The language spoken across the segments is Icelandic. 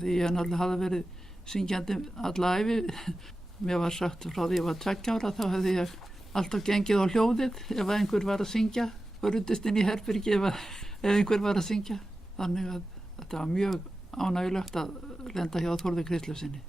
Því ég náttúrulega hafði verið syngjandi alla ævi. Mér var sagt frá því ég var 2 ára, þá hefði ég alltaf gengið á hljóðið ef einhver var að syngja og ruddist inn í herbergi ef einhver var að syngja. Þannig að þetta var mjög ánægjulegt að lenda hjá Þórði Kristleifssyni.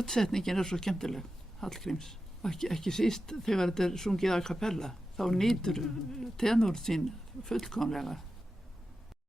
Útsetningin svo skemmtileg, Hallgríms. Ekki síst þegar þetta sungið a cappella. Þá nýtur tenor sín fullkomlega.